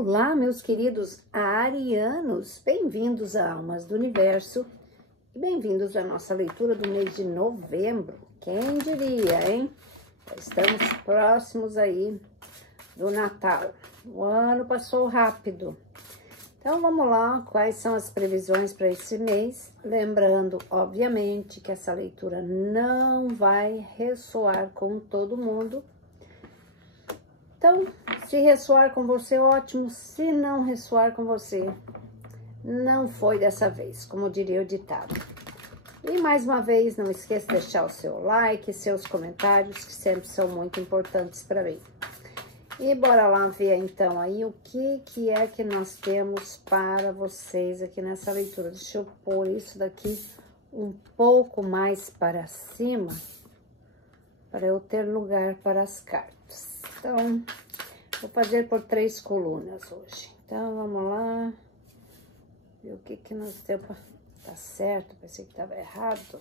Olá, meus queridos arianos, bem-vindos a Almas do Universo e bem-vindos à nossa leitura do mês de novembro. Quem diria, hein? Estamos próximos aí do Natal. O ano passou rápido. Então, vamos lá, quais são as previsões para esse mês? Lembrando, obviamente, que essa leitura não vai ressoar com todo mundo. Então, se ressoar com você, ótimo. Se não ressoar com você, não foi dessa vez, como diria o ditado. E mais uma vez, não esqueça de deixar o seu like, seus comentários, que sempre são muito importantes para mim. E bora lá ver então aí o que é que nós temos para vocês aqui nessa leitura. Deixa eu pôr isso daqui um pouco mais para cima, para eu ter lugar para as cartas. Então, vou fazer por 3 colunas hoje. Então, vamos lá. Ver o que nós temos. Tá certo, pensei que estava errado.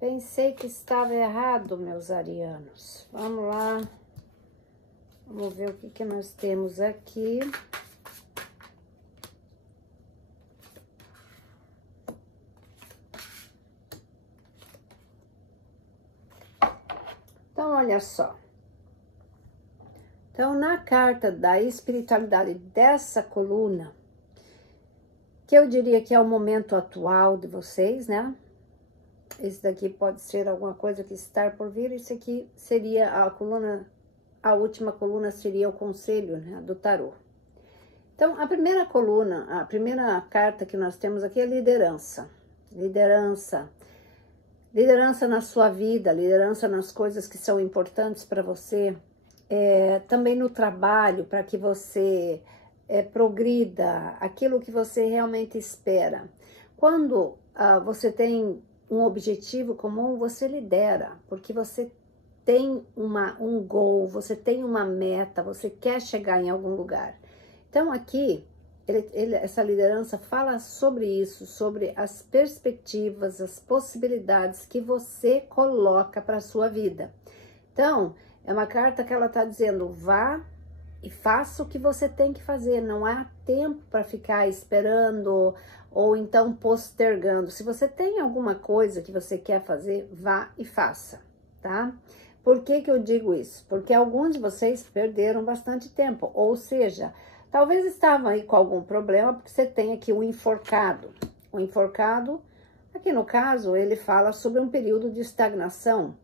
Pensei que estava errado, meus arianos. Vamos lá. Vamos ver o que nós temos aqui. Então, olha só. Então, na carta da espiritualidade dessa coluna, que eu diria que é o momento atual de vocês, né? Esse daqui pode ser alguma coisa que está por vir. Esse aqui seria a coluna, a última coluna seria o conselho, né, do tarô. Então, a primeira coluna, a primeira carta que nós temos aqui é liderança. Liderança. Liderança na sua vida, liderança nas coisas que são importantes para você. Também no trabalho, para que você progrida aquilo que você realmente espera. Quando você tem um objetivo comum, você lidera, porque você tem um goal, você tem uma meta, você quer chegar em algum lugar. Então aqui, essa liderança fala sobre isso, sobre as perspectivas, as possibilidades que você coloca para a sua vida. Então, é uma carta que ela está dizendo, vá e faça o que você tem que fazer. Não há tempo para ficar esperando ou então postergando. Se você tem alguma coisa que você quer fazer, vá e faça, tá? Por que eu digo isso? Porque alguns de vocês perderam bastante tempo. Ou seja, talvez estavam aí com algum problema, porque você tem aqui o enforcado. O enforcado, aqui no caso, ele fala sobre um período de estagnação.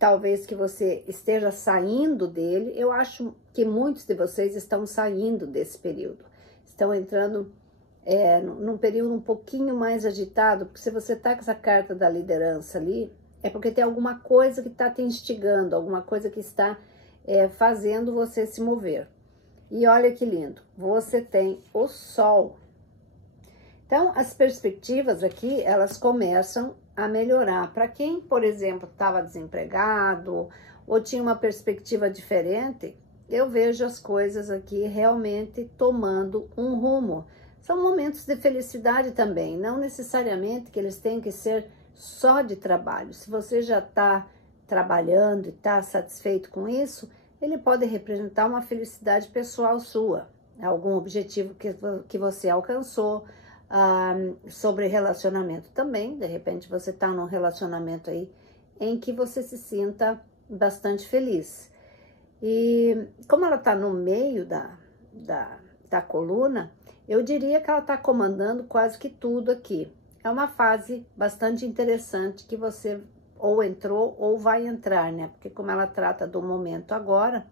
Talvez que você esteja saindo dele. Eu acho que muitos de vocês estão saindo desse período. Estão entrando num período um pouquinho mais agitado, porque se você tá com essa carta da liderança ali, é porque tem alguma coisa que está te instigando, alguma coisa que está fazendo você se mover. E olha que lindo, você tem o Sol. Então, as perspectivas aqui, elas começam a melhorar. Para quem, por exemplo, estava desempregado ou tinha uma perspectiva diferente, eu vejo as coisas aqui realmente tomando um rumo. São momentos de felicidade também, não necessariamente que eles tenham que ser só de trabalho. Se você já está trabalhando e está satisfeito com isso, ele pode representar uma felicidade pessoal sua, algum objetivo que você alcançou. Sobre relacionamento também, de repente você está num relacionamento aí em que você se sinta bastante feliz. E como ela está no meio da coluna, eu diria que ela está comandando quase que tudo aqui. É uma fase bastante interessante que você ou entrou ou vai entrar, né? Porque como ela trata do momento agora,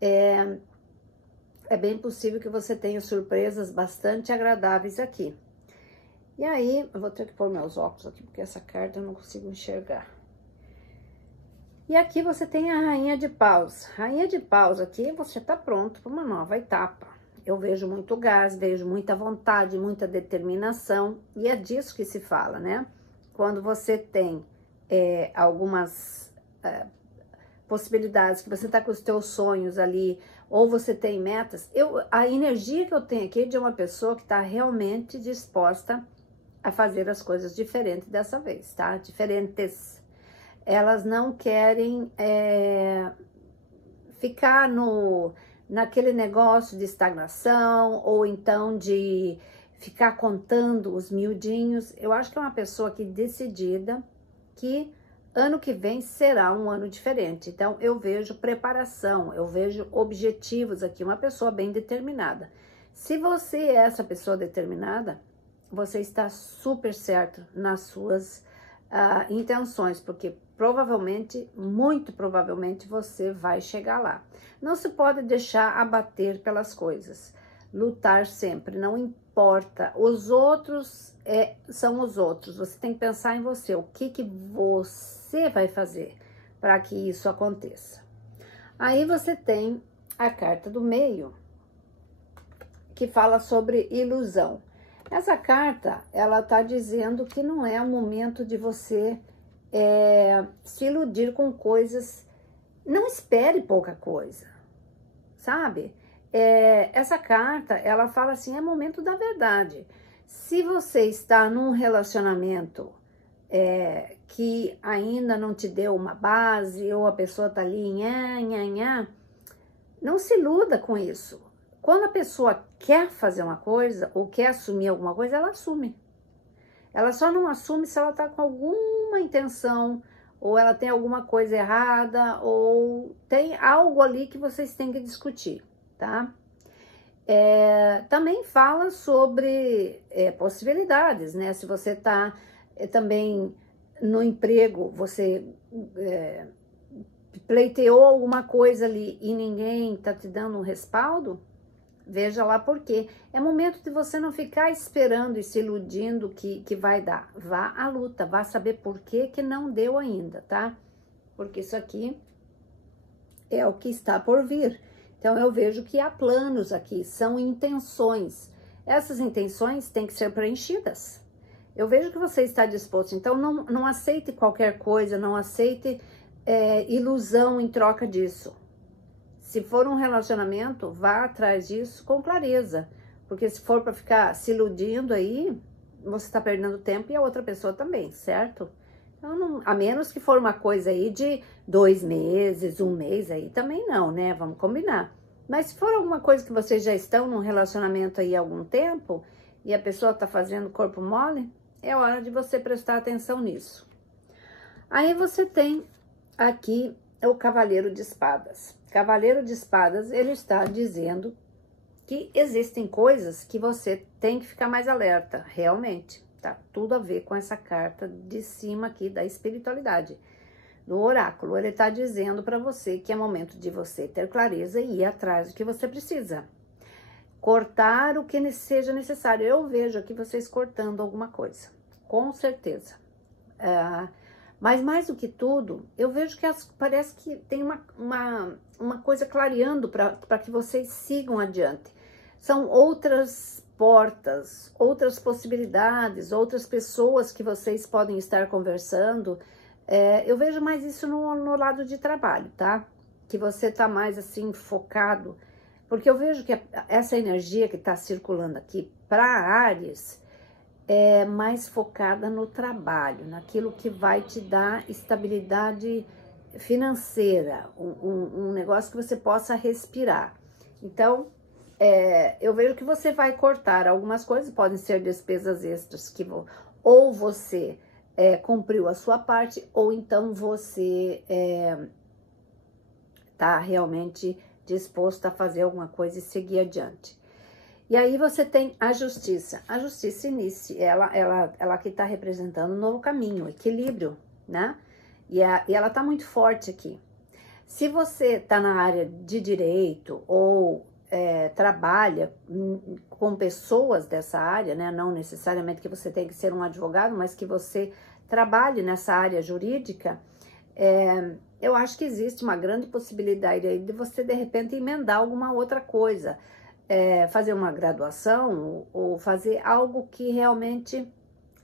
é bem possível que você tenha surpresas bastante agradáveis aqui. E aí, eu vou ter que pôr meus óculos aqui, porque essa carta eu não consigo enxergar. E aqui você tem a Rainha de Paus. Rainha de Paus aqui, você está pronto para uma nova etapa. Eu vejo muito gás, vejo muita vontade, muita determinação. E é disso que se fala, né? Quando você tem algumas possibilidades, que você está com os teus sonhos ali, ou você tem metas. A energia que eu tenho aqui é de uma pessoa que está realmente disposta a fazer as coisas diferentes dessa vez, tá? Diferentes. Elas não querem ficar naquele negócio de estagnação, ou então de ficar contando os miudinhos. Eu acho que é uma pessoa que decidida, que ano que vem será um ano diferente. Então, eu vejo preparação, eu vejo objetivos aqui, uma pessoa bem determinada. Se você é essa pessoa determinada, você está super certo nas suas intenções, porque provavelmente, muito provavelmente, você vai chegar lá. Não se pode deixar abater pelas coisas. Lutar sempre, não importa. Os outros são os outros. Você tem que pensar em você. O que você vai fazer para que isso aconteça? Aí você tem a carta do meio, que fala sobre ilusão. Essa carta, ela está dizendo que não é o momento de você se iludir com coisas. Não espere pouca coisa, sabe? Essa carta, ela fala assim, é momento da verdade. Se você está num relacionamento que ainda não te deu uma base, ou a pessoa tá ali, nha, não se iluda com isso. Quando a pessoa quer fazer uma coisa, ou quer assumir alguma coisa, ela assume. Ela só não assume se ela tá com alguma intenção, ou ela tem alguma coisa errada, ou tem algo ali que vocês têm que discutir, tá? Também fala sobre possibilidades, né? Se você tá também no emprego, você pleiteou alguma coisa ali e ninguém tá te dando um respaldo, veja lá por quê. É momento de você não ficar esperando e se iludindo que vai dar. Vá à luta, vá saber por que não deu ainda, tá? Porque isso aqui é o que está por vir. Então, eu vejo que há planos aqui, são intenções. Essas intenções têm que ser preenchidas. Eu vejo que você está disposto. Então, não aceite qualquer coisa, não aceite ilusão em troca disso. Se for um relacionamento, vá atrás disso com clareza. Porque se for para ficar se iludindo aí, você está perdendo tempo e a outra pessoa também, certo? Então, a menos que for uma coisa aí de 2 meses, 1 mês, aí também não, né? Vamos combinar. Mas se for alguma coisa que vocês já estão num relacionamento aí há algum tempo e a pessoa está fazendo corpo mole, é hora de você prestar atenção nisso. Aí você tem aqui o Cavaleiro de Espadas. Cavaleiro de Espadas, ele está dizendo que existem coisas que você tem que ficar mais alerta, realmente. Tá tudo a ver com essa carta de cima aqui da espiritualidade, do oráculo. Ele tá dizendo para você que é momento de você ter clareza e ir atrás do que você precisa. Cortar o que seja necessário. Eu vejo aqui vocês cortando alguma coisa, com certeza. Mas mais do que tudo, eu vejo que parece que tem uma coisa clareando para que vocês sigam adiante. São outras portas, outras possibilidades, outras pessoas que vocês podem estar conversando. Eu vejo mais isso no lado de trabalho, tá? Que você tá mais assim focado, porque eu vejo que essa energia que tá circulando aqui para Áries é mais focada no trabalho, naquilo que vai te dar estabilidade financeira, um negócio que você possa respirar. Então, eu vejo que você vai cortar algumas coisas, podem ser despesas extras que ou você cumpriu a sua parte, ou então você tá realmente disposto a fazer alguma coisa e seguir adiante. E aí você tem a justiça. A justiça inicia, ela que está representando um novo caminho, equilíbrio, né? E ela tá muito forte aqui. Se você tá na área de direito ou trabalha com pessoas dessa área, né? Não necessariamente que você tem que ser um advogado, mas que você trabalhe nessa área jurídica, eu acho que existe uma grande possibilidade aí de você, de repente, emendar alguma outra coisa. Fazer uma graduação ou fazer algo que realmente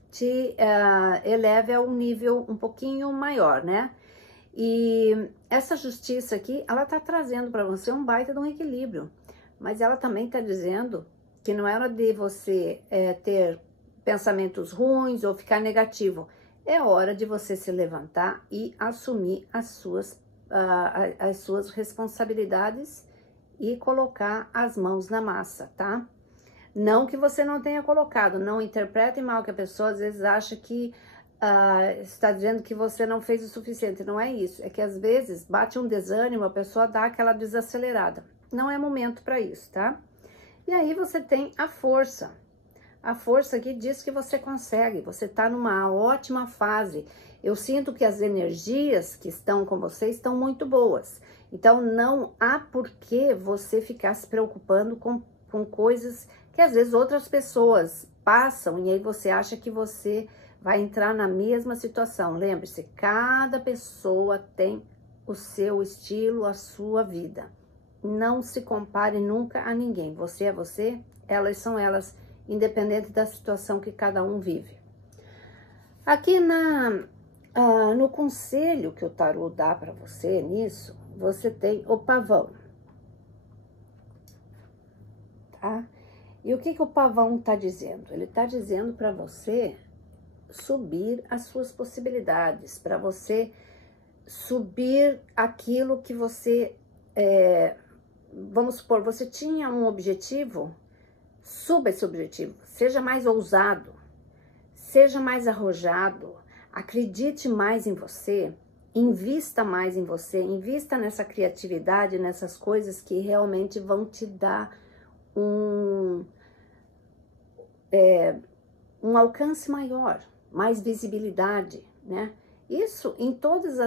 te eleve a um nível um pouquinho maior, né? E essa justiça aqui, ela tá trazendo para você um baita de um equilíbrio, mas ela também tá dizendo que não é hora de você ter pensamentos ruins ou ficar negativo. É hora de você se levantar e assumir as suas responsabilidades e colocar as mãos na massa, tá? Não que você não tenha colocado, não interprete mal, que a pessoa às vezes acha que está dizendo que você não fez o suficiente. Não é isso, é que às vezes bate um desânimo, a pessoa dá aquela desacelerada. Não é momento para isso, tá? E aí você tem a força. A força que diz que você consegue, você está numa ótima fase. Eu sinto que as energias que estão com você estão muito boas. Então, não há por que você ficar se preocupando com coisas que às vezes outras pessoas passam e aí você acha que você vai entrar na mesma situação. Lembre-se, cada pessoa tem o seu estilo, a sua vida. Não se compare nunca a ninguém. Você é você, elas são elas, independente da situação que cada um vive. Aqui no conselho que o tarô dá para você nisso, você tem o pavão, tá? E o que o pavão está dizendo? Ele está dizendo para você subir as suas possibilidades, para você subir aquilo que você, vamos supor, você tinha um objetivo, suba esse objetivo, seja mais ousado, seja mais arrojado, acredite mais em você, invista mais em você, invista nessa criatividade, nessas coisas que realmente vão te dar um alcance maior, mais visibilidade, né? Isso em todos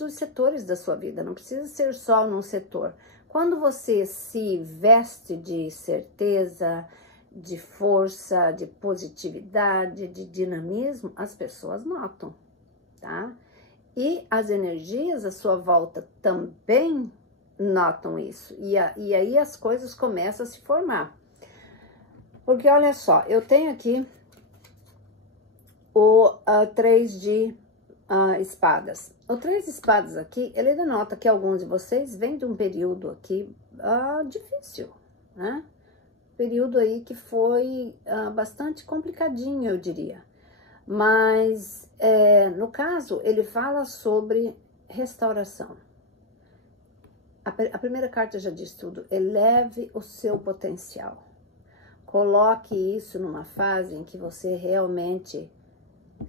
os setores da sua vida, não precisa ser só num setor. Quando você se veste de certeza, de força, de positividade, de dinamismo, as pessoas notam, tá? E as energias à sua volta também notam isso. E aí as coisas começam a se formar. Porque olha só, eu tenho aqui o 3 de espadas. O 3 de espadas aqui, ele denota que alguns de vocês vêm de um período aqui difícil, né? Período aí que foi bastante complicadinho, eu diria. Mas, no caso, ele fala sobre restauração. A primeira carta já diz tudo. Eleve o seu potencial. Coloque isso numa fase em que você realmente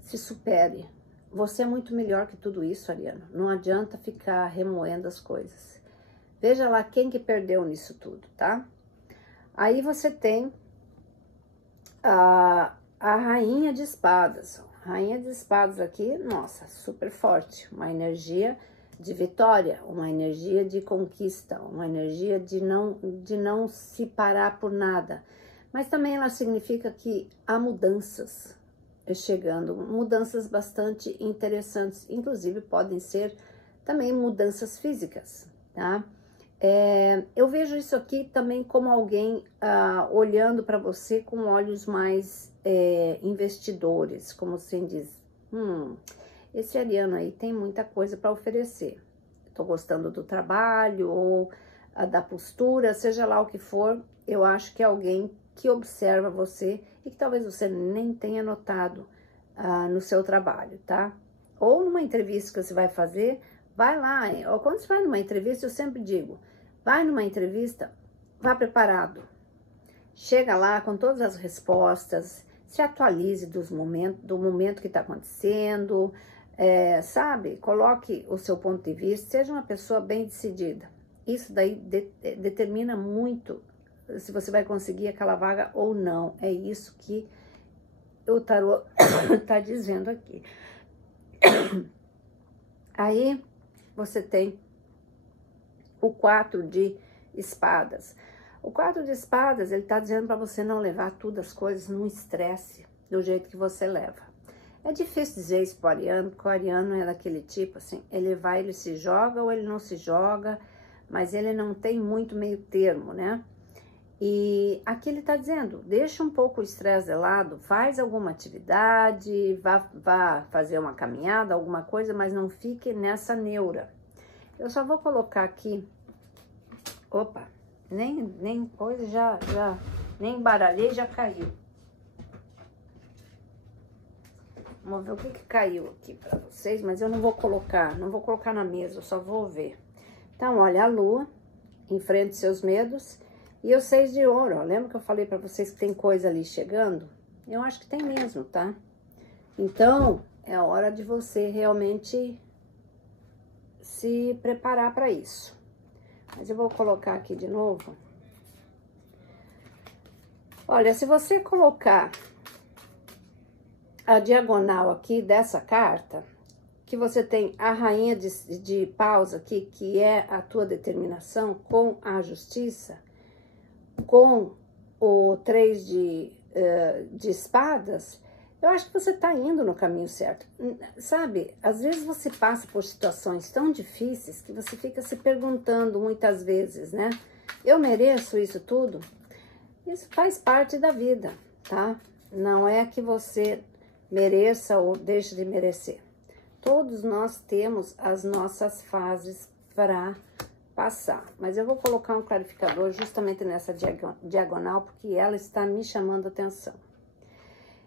se supere. Você é muito melhor que tudo isso, Ariano. Não adianta ficar remoendo as coisas. Veja lá quem que perdeu nisso tudo, tá? Aí você tem a rainha de espadas. Rainha de espadas aqui, nossa, super forte. Uma energia de vitória, uma energia de conquista, uma energia de não se parar por nada. Mas também ela significa que há mudanças chegando, mudanças bastante interessantes, inclusive podem ser também mudanças físicas, tá? Eu vejo isso aqui também como alguém olhando para você com olhos mais investidores, como você diz, esse ariano aí tem muita coisa para oferecer, estou gostando do trabalho ou da postura, seja lá o que for, eu acho que é alguém que observa você e que talvez você nem tenha notado no seu trabalho, tá? Ou numa entrevista que você vai fazer, vai lá, ou quando você vai numa entrevista, eu sempre digo, vai numa entrevista, vá preparado, chega lá com todas as respostas, se atualize do momento que está acontecendo, sabe? Coloque o seu ponto de vista, seja uma pessoa bem decidida. Isso daí determina muito se você vai conseguir aquela vaga ou não. É isso que o tarô está dizendo aqui. Aí você tem o 4 de espadas. O 4 de espadas, ele está dizendo para você não levar tudo as coisas num estresse do jeito que você leva. É difícil dizer isso para o ariano, porque o ariano é daquele tipo assim, ele se joga ou ele não se joga, mas ele não tem muito meio termo, né? E aqui ele está dizendo, deixa um pouco o estresse de lado, faz alguma atividade, vá fazer uma caminhada, alguma coisa, mas não fique nessa neura. Eu só vou colocar aqui, opa, nem coisa, nem embaralhei, já caiu. Vamos ver o que caiu aqui para vocês, mas eu não vou colocar na mesa, eu só vou ver. Então, olha, a lua enfrente seus medos. E o 6 de ouro, ó, lembra que eu falei para vocês que tem coisa ali chegando? Eu acho que tem mesmo, tá? Então, é a hora de você realmente se preparar para isso. Mas eu vou colocar aqui de novo. Olha, se você colocar a diagonal aqui dessa carta, que você tem a rainha de paus aqui, que é a tua determinação, com a justiça, com o 3 de espadas, eu acho que você tá indo no caminho certo. Sabe, às vezes você passa por situações tão difíceis que você fica se perguntando muitas vezes, né? Eu mereço isso tudo? Isso faz parte da vida, tá? Não é que você mereça ou deixe de merecer. Todos nós temos as nossas fases para passar. Mas eu vou colocar um clarificador justamente nessa diagonal, porque ela está me chamando a atenção.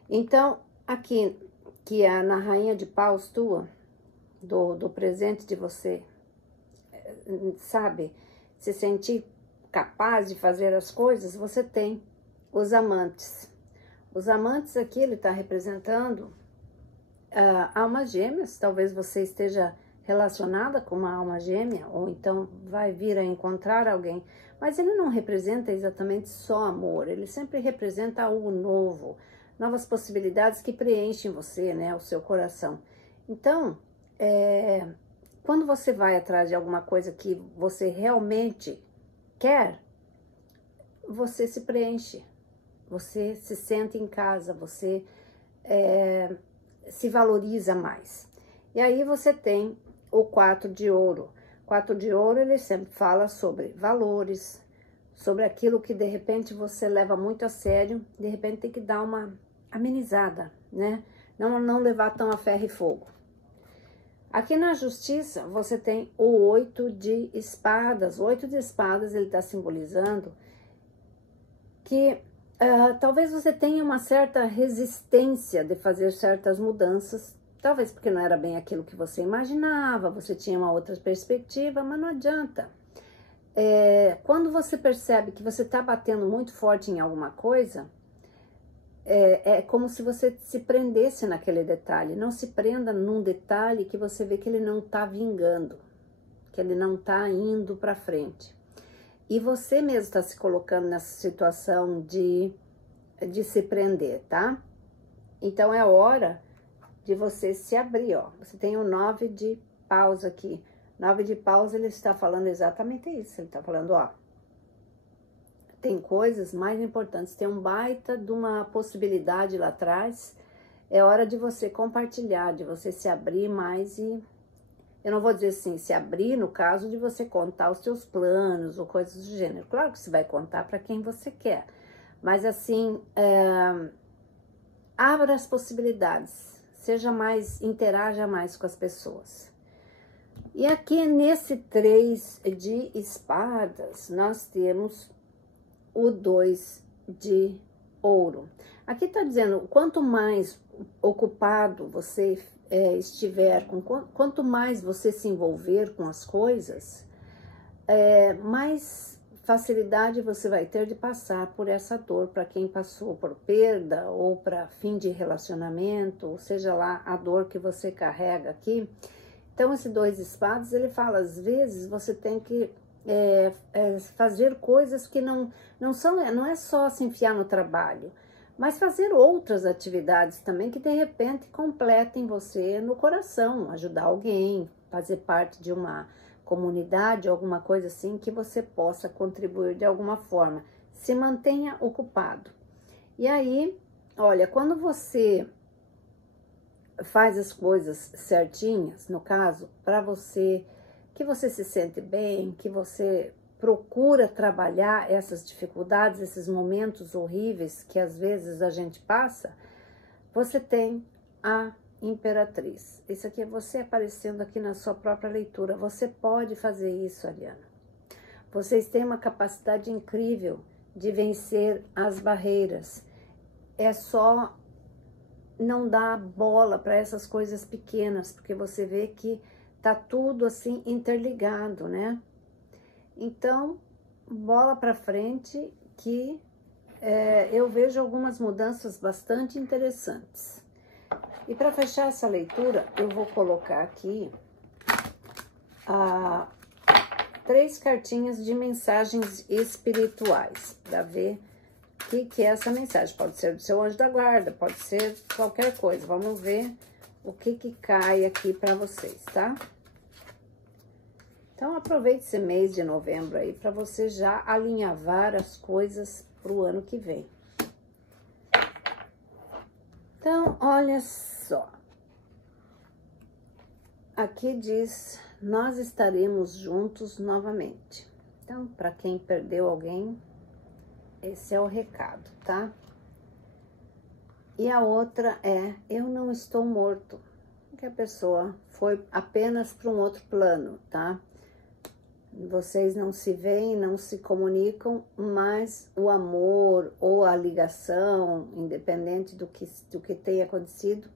Então, aqui, que é na rainha de paus tua, do presente de você, sabe? Se sentir capaz de fazer as coisas, você tem os amantes. Os amantes aqui, ele está representando almas gêmeas. Talvez você esteja relacionada com uma alma gêmea, ou então vai vir a encontrar alguém. Mas ele não representa exatamente só amor, ele sempre representa algo novo, novas possibilidades que preenchem você, né, o seu coração. Então, quando você vai atrás de alguma coisa que você realmente quer, você se preenche, você se sente em casa, você se valoriza mais. E aí você tem o 4 de ouro. 4 de ouro, ele sempre fala sobre valores, sobre aquilo que de repente você leva muito a sério, de repente tem que dar uma amenizada, né? Não levar tão a ferro e fogo. Aqui na justiça, você tem o 8 de espadas. O 8 de espadas, ele está simbolizando que talvez você tenha uma certa resistência de fazer certas mudanças, talvez porque não era bem aquilo que você imaginava, você tinha uma outra perspectiva, mas não adianta. Quando você percebe que você está batendo muito forte em alguma coisa, é como se você se prendesse naquele detalhe. Não se prenda num detalhe que você vê que ele não está vingando, que ele não está indo para frente. E você mesmo está se colocando nessa situação de se prender, tá? Então é hora de você se abrir, ó. Você tem o 9 de paus aqui. 9 de paus, ele está falando exatamente isso. Ele está falando, ó, tem coisas mais importantes, tem um baita de uma possibilidade lá atrás. É hora de você compartilhar, de você se abrir mais e... Eu não vou dizer assim, se abrir no caso de você contar os seus planos ou coisas do gênero. Claro que você vai contar para quem você quer. Mas assim, abra as possibilidades. Seja mais, interaja mais com as pessoas. E aqui nesse 3 de espadas, nós temos o 2 de ouro. Aqui tá dizendo, quanto mais ocupado você estiver, quanto mais você se envolver com as coisas, mais facilidade você vai ter de passar por essa dor, para quem passou por perda ou para fim de relacionamento, ou seja lá a dor que você carrega aqui. Então esse 2 de espadas, ele fala, às vezes você tem que fazer coisas que não é só se enfiar no trabalho, mas fazer outras atividades também que de repente completem você no coração, ajudar alguém, fazer parte de uma comunidade, alguma coisa assim que você possa contribuir de alguma forma. Se mantenha ocupado. E aí, olha, quando você faz as coisas certinhas, no caso, para você, que você se sente bem, que você procura trabalhar essas dificuldades, esses momentos horríveis que às vezes a gente passa, você tem a Imperatriz. Isso aqui é você aparecendo aqui na sua própria leitura. Você pode fazer isso, Ariana. Vocês têm uma capacidade incrível de vencer as barreiras. É só não dar bola para essas coisas pequenas, porque você vê que tá tudo assim interligado, né? Então, bola para frente que eu vejo algumas mudanças bastante interessantes. E para fechar essa leitura, eu vou colocar aqui 3 cartinhas de mensagens espirituais, para ver o que é essa mensagem. Pode ser do seu anjo da guarda, pode ser qualquer coisa. Vamos ver o que cai aqui para vocês, tá? Então, aproveite esse mês de novembro aí para você já alinhavar as coisas para o ano que vem. Então, olha só. Aqui diz, nós estaremos juntos novamente. Então, para quem perdeu alguém, esse é o recado, tá? E a outra é, eu não estou morto. Que a pessoa foi apenas para um outro plano, tá? Vocês não se veem, não se comunicam, mas o amor ou a ligação, independente do que tenha acontecido,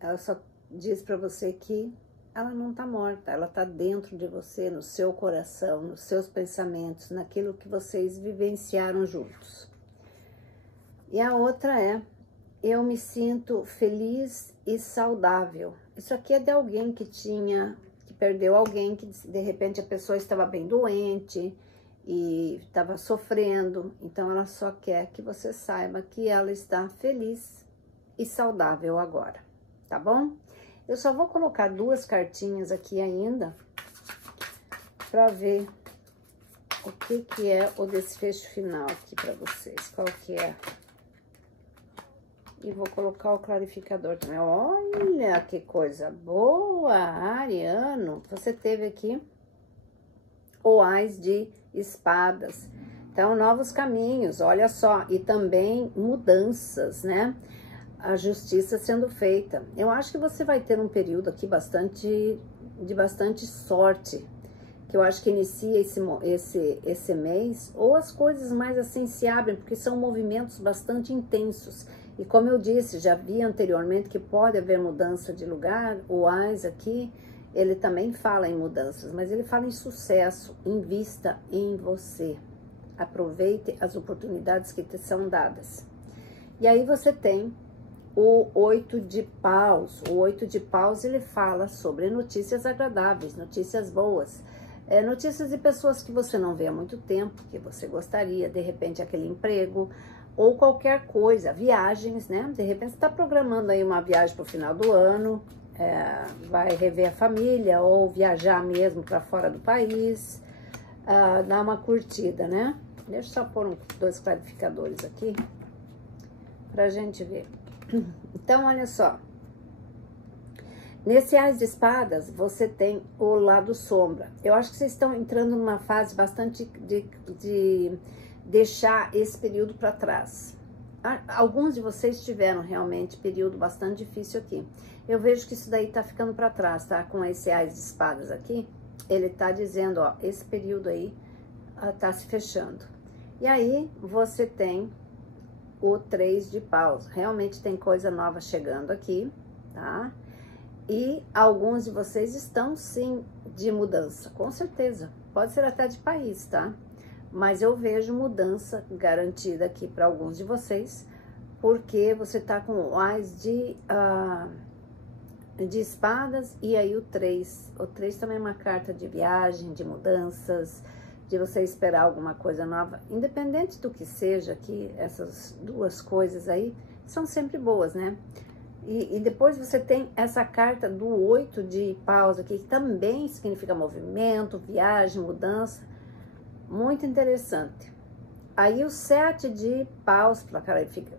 ela só diz para você que ela não está morta, ela está dentro de você, no seu coração, nos seus pensamentos, naquilo que vocês vivenciaram juntos. E a outra é, eu me sinto feliz e saudável. Isso aqui é de alguém que perdeu alguém, que de repente a pessoa estava bem doente e estava sofrendo, então ela só quer que você saiba que ela está feliz e saudável agora, tá bom? Eu só vou colocar 2 cartinhas aqui ainda para ver o que é o desfecho final aqui para vocês, qual que é. E vou colocar o clarificador também. Olha que coisa boa, Ariano. Você teve aqui o Ás de Espadas. Então, novos caminhos, olha só. E também mudanças, né? A justiça sendo feita. Eu acho que você vai ter um período aqui de bastante sorte. Que eu acho que inicia esse mês. Ou as coisas mais assim se abrem, porque são movimentos bastante intensos. E como eu disse, já vi anteriormente que pode haver mudança de lugar. O Ás aqui, ele também fala em mudanças, mas ele fala em sucesso. Invista em você. Aproveite as oportunidades que te são dadas. E aí você tem o 8 de paus. O 8 de paus, ele fala sobre notícias agradáveis, notícias boas. Notícias de pessoas que você não vê há muito tempo, que você gostaria, de repente aquele emprego, ou qualquer coisa, viagens, né? De repente você está programando aí uma viagem para o final do ano, vai rever a família, ou viajar mesmo para fora do país, dar uma curtida, né? Deixa eu só pôr 2 clarificadores aqui, para a gente ver. Então, olha só. Nesse Ás de Espadas, você tem o lado sombra. Eu acho que vocês estão entrando numa fase bastante de deixar esse período para trás. Alguns de vocês tiveram realmente período bastante difícil aqui. Eu vejo que isso daí tá ficando para trás, tá? Com esse Ás de Espadas aqui, ele tá dizendo, ó, esse período aí tá se fechando. E aí, você tem o 3 de paus. Realmente tem coisa nova chegando aqui, tá? E alguns de vocês estão, sim, de mudança, com certeza. Pode ser até de país, tá? Mas eu vejo mudança garantida aqui para alguns de vocês, porque você tá com o Ás de espadas e aí o 3. O 3 também é uma carta de viagem, de mudanças, de você esperar alguma coisa nova. Independente do que seja aqui, essas 2 coisas aí são sempre boas, né? E depois você tem essa carta do 8 de paus aqui, que também significa movimento, viagem, mudança. Muito interessante. Aí o 7 de paus, para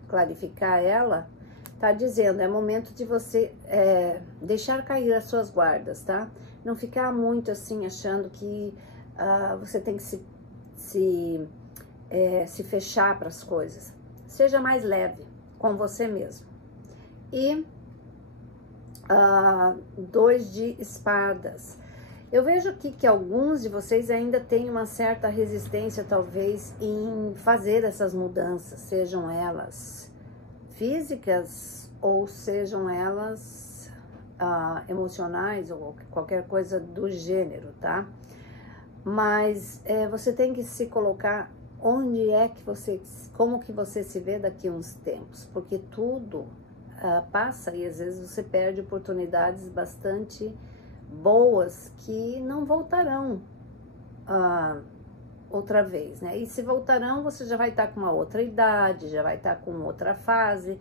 clarificar ela, tá dizendo, é momento de você deixar cair as suas guardas, tá? Não ficar muito assim, achando que você tem que se fechar para as coisas. Seja mais leve com você mesmo. E 2 de espadas. Eu vejo aqui que alguns de vocês ainda têm uma certa resistência, talvez, em fazer essas mudanças, sejam elas físicas ou sejam elas emocionais ou qualquer coisa do gênero, tá? Mas você tem que se colocar onde é que você, como que você se vê daqui a uns tempos, porque tudo passa e às vezes você perde oportunidades bastante boas que não voltarão outra vez, né? E se voltarão, você já vai estar com uma outra idade, já vai estar com outra fase.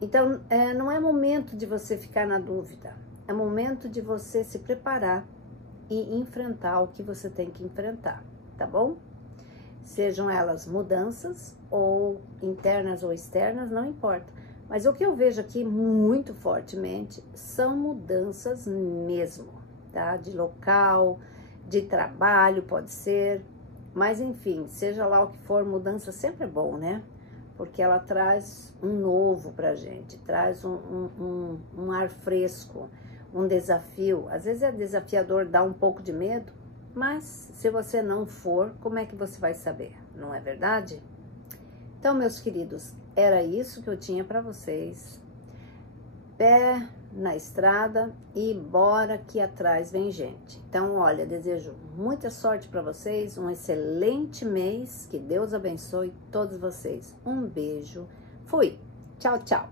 Então, não é momento de você ficar na dúvida, é momento de você se preparar e enfrentar o que você tem que enfrentar, tá bom? Sejam elas mudanças ou internas ou externas, não importa. Mas o que eu vejo aqui muito fortemente são mudanças mesmo, tá? De local, de trabalho, pode ser. Mas enfim, seja lá o que for, mudança sempre é bom, né? Porque ela traz um novo pra gente, traz um ar fresco, um desafio. Às vezes é desafiador, dá um pouco de medo, mas se você não for, como é que você vai saber? Não é verdade? Então, meus queridos, era isso que eu tinha para vocês. Pé na estrada e bora que atrás vem gente. Então, olha, desejo muita sorte para vocês, um excelente mês, que Deus abençoe todos vocês. Um beijo, fui, tchau, tchau.